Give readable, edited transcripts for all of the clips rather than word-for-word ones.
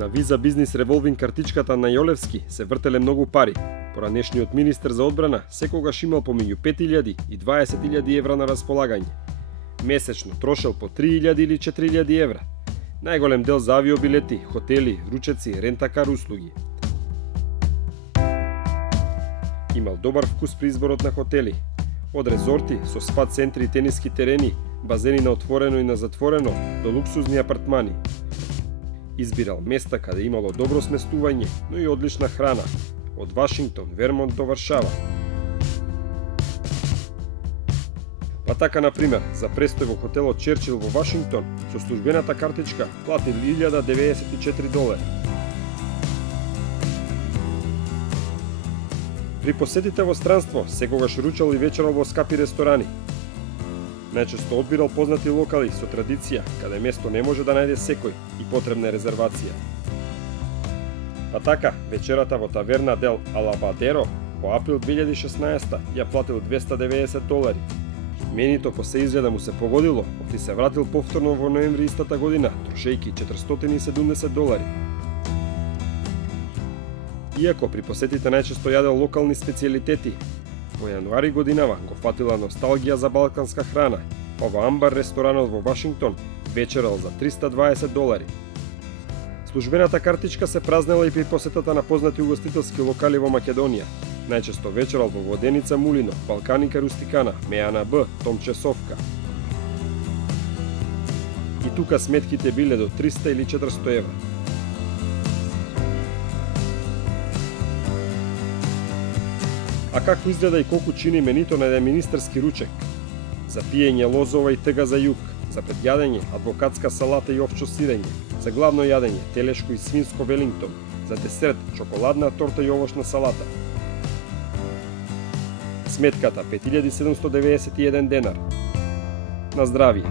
На Visa Business Revolving картичката на Јолевски се вртеле многу пари. Поранешниот министер за одбрана секогаш имал помеѓу 5.000 и 20.000 евра на располагање. Месечно трошел по 3.000 или 4.000 евра. Најголем дел за авиобилети, хотели, ручеци, рентакар услуги. Имал добар вкус при изборот на хотели. Од резорти со спа центри и тениски терени, базени на отворено и на затворено, до луксузни апартмани. Избирал места каде имало добро сместување, но и одлична храна, од Вашингтон, Вермонт до Варшава. Па така, например, за престој во хотелот Черчил во Вашингтон, со службената картичка платил $1.094. При посетите во странство, секогаш ручал и вечерал во скапи ресторани. Најчесто одбирал познати локали со традиција, каде место не може да најде секој и потребна е резервација. Па така, вечерата во таверна Дел Алабадеро во април 2016 ја платил $290. Менито по се изгледа му се погодило, оти се вратил повторно во ноември истата година, трошејќи $470. Иако при посетите најчесто јадел локални специјалитети, во јануари годинава го фатила носталгија за балканска храна, па во Амбар ресторанот во Вашингтон вечерал за $320. Службената картичка се празнела и при посетата на познати угостителски локали во Македонија. Најчесто вечерал во Воденица Мулино, Балканика Рустикана, Мејана Б, Томчесовка. И тука сметките биле до 300 или 400 евра. А како изгледа и колку чини менито на еден министерски ручек? За пиење лозова и тъга за јук, за предјадење адвокатска салата и овчо сирење, за главно јадење телешко и свинско велингтон, за десерт чоколадна торта и овошна салата. Сметката $5.791. На здравие!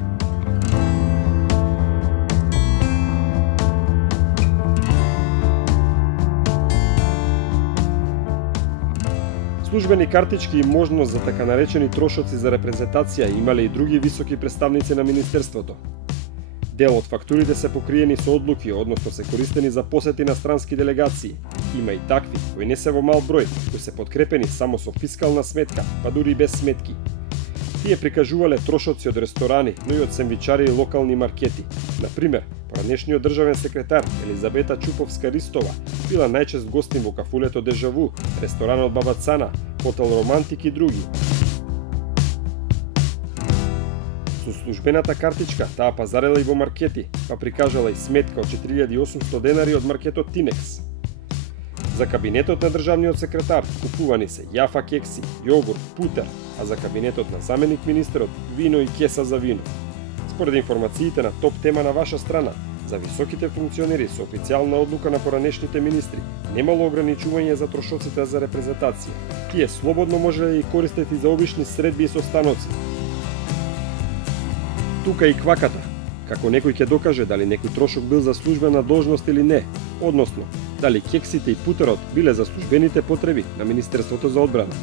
Службени картички и можност за така наречени трошоци за репрезентација имале и други високи представници на Министерството. Дел од фактурите се покриени со одлуки, односно се користени за посети на странски делегации. Има и такви, кои не се во мал број, кои се подкрепени само со фискална сметка, па дури и без сметки. Тие прикажувале трошоци од ресторани, но и од сендвичари и локални маркети. Например, поранешниот државен секретар Елизабета Чуповска-Ристова била најчест гостин во кафулето Дежаву, ресторанот Баба Цана, хотел Романтик и други. Со службената картичка таа пазарела и во маркети, па прикажала и сметка од $4.800 од маркетот Тинекс. За кабинетот на државниот секретар купувани се јафа кекси, јогурт, путер, а за кабинетот на заменик министерот вино и кеса за вино. Според информациите на топ тема на ваша страна, за високите функционери со официјална одлука на поранешните министри немало ограничување за трошоците за репрезентација. Тие слободно можеле да ги користат и за обични средби и состаноци. Тука и кваката, како некој ќе докаже дали некој трошок бил за службена должност или не, односно, дали кексите и путерот биле за службените потреби на Министерството за одбрана.